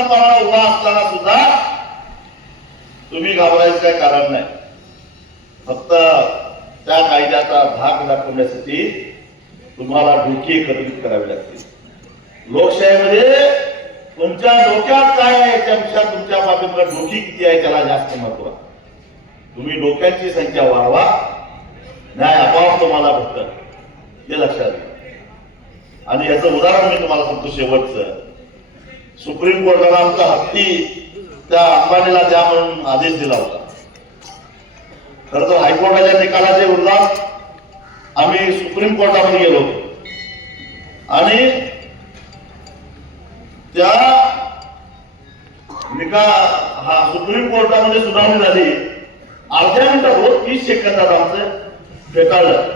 संतांपणा उभा असताना सुद्धा तुम्ही घाबरायचं काय कारण नाही. फक्त त्या कायद्याचा धाक दाखवण्यासाठी तुम्हाला डोकी एकत्रित करावी लागतील. लोकशाहीमध्ये तुमच्या डोक्यात काय आहे याच्यापेक्षा तुमच्या पाठीमागे डोकी किती आहे त्याला जास्त महत्व आहे. तुम्ही डोक्यांची संख्या वाढवा, न्याय आपोआप तुम्हाला भेटतं, हे लक्षात घ्या. आणि याचं उदाहरण मी तुम्हाला सांगतो शेवटचं. सुप्रीम कोर्टाला आमचा हत्ती त्या अंबानीला द्या म्हणून आदेश दिला होता. खरं तर हायकोर्टाच्या निकालाच्या विरोधात आम्ही सुप्रीम कोर्टामध्ये गेलो होतो आणि त्या सुप्रीम कोर्टामध्ये सुनावणी झाली. अर्ध्या मिनिटात 30 सेकंदात आमचं फेटाळलं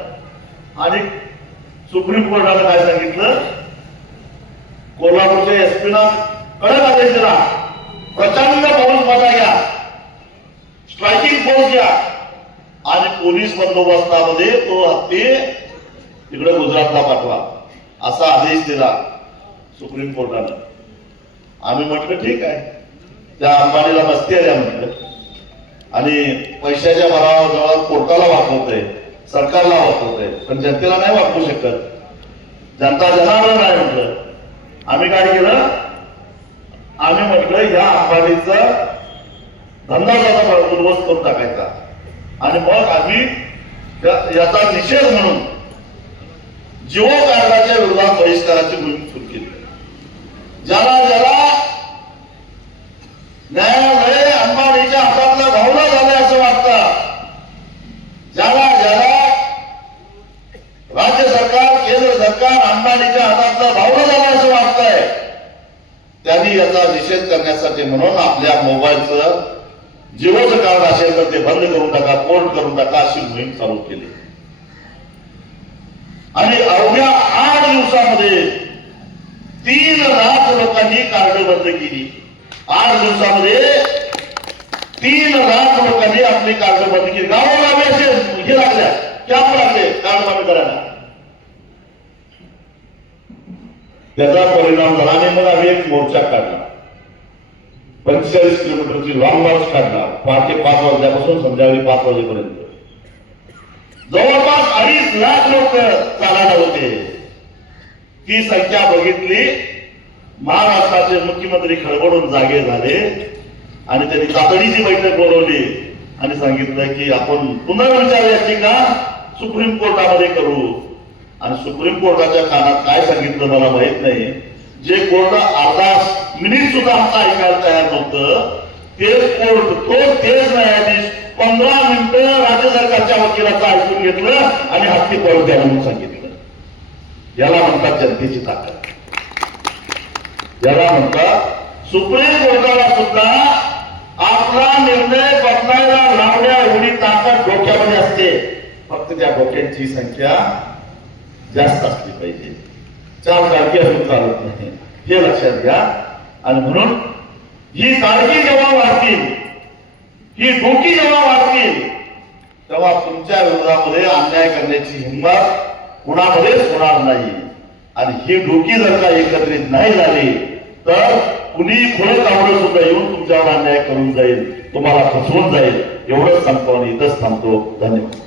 आणि सुप्रीम कोर्टाने काय सांगितलं, कोल्हापूरच्या एसपीना कडक आदेश दिला, प्रचंड पाऊस बघा घ्या, स्ट्रायकिंग फोर्स घ्या आणि पोलीस बंदोबस्तामध्ये तो हत्ती तिकडे गुजरातला पाठवा, असा आदेश दिला सुप्रीम कोर्टानं. आम्ही म्हटलं ठीक आहे, त्या अंबानीला मस्ती आल्या म्हटलं आणि पैशाच्या भरावर कोर्टाला वापरतोय, सरकारला वापरतोय, पण जनतेला नाही वापरू शकत. जनता जनावर नाही म्हटलं. आम्ही काय केलं, आम्ही म्हटलं या अंबानीचा धंदा त्याचा उद्ध्वस्त करून टाकायचा आणि मग आम्ही याचा निषेध म्हणून जिओ कार्डाच्या विरोधात बहिष्काराची मोहीम सुरू केली. ज्याला ज्याला न्यायालय अंबानीच्या हातातला भावना झालाय असं वाटतं, ज्याला ज्याला राज्य सरकार केंद्र सरकार अंबानीच्या हातातला भावना झालाय असं वाटतंय, त्यांनी याचा निषेध करण्यासाठी म्हणून आपल्या मोबाईलचं जिओचं कार्ड असेल तर ते बंद करून टाका, पोर्ट करून टाका अशी मोहीम चालू केली. आणि अवघ्या 8 दिवसामध्ये 3 लाख लोकांनी कार्ड बंद केली. 8 दिवसामध्ये 3 लाख लोकांनी आपली कार्ड बंद केली. गावोगावी असे हे लागल्या, कॅम्प लागले कार्ड बंद करायला. त्याचा परिणाम झाला आणि मग आम्ही एक मोर्चा काढला. 45 किलोमीटरची लॉंग मार्च काढला. पहाटे 5 वाजल्यापासून संध्याकाळी 5 वाजेपर्यंत जवळपास 2.5 लाख लोक चालायला होते. ती संख्या बघितली, महाराष्ट्राचे मुख्यमंत्री खळबळून जागे झाले आणि त्यांनी तातडीची बैठक बोलवली आणि सांगितलं की आपण पुनर्विचार याचिका सुप्रीम कोर्टामध्ये करू. आणि सुप्रीम कोर्टाच्या कानात काय सांगितलं मला माहित नाही. जे कोर्ट अर्धा मिनिट सुद्धा आमचा ऐकायला तयार नव्हतं, तेच कोर्ट तेच न्यायाधीश 15 मिनिटं राज्य सरकारच्या वकिलाचं ऐकून घेतलं आणि हत्ती पळून द्या म्हणून सांगितलं. याला म्हणतात जनतेची ताकद, याला म्हणतात सुप्रीम कोर्टाला सुद्धा आपला निर्णय बदलायला लावण्या एवढी ताकद डोक्यामध्ये असते. फक्त त्या डोक्यांची संख्या जास्त असली पाहिजे. 4 टाळकी असून चालत नाही, हे लक्षात घ्या. आणि म्हणून ही टाळकी जेव्हा वाढतील, ही डोकी जेव्हा वाढतील, तेव्हा तुमच्या विरोधामध्ये अन्याय करण्याची हिंमत कुणामध्येच होणार नाही. आणि ही डोकी जर का एकत्रित नाही झाली तर कुणी खुलं कावडं सुद्धा येऊन तुमच्यावर अन्याय करून जाईल, तुम्हाला फसवून जाईल. एवढंच सांगतो आणि इथंच थांबतो. धन्यवाद.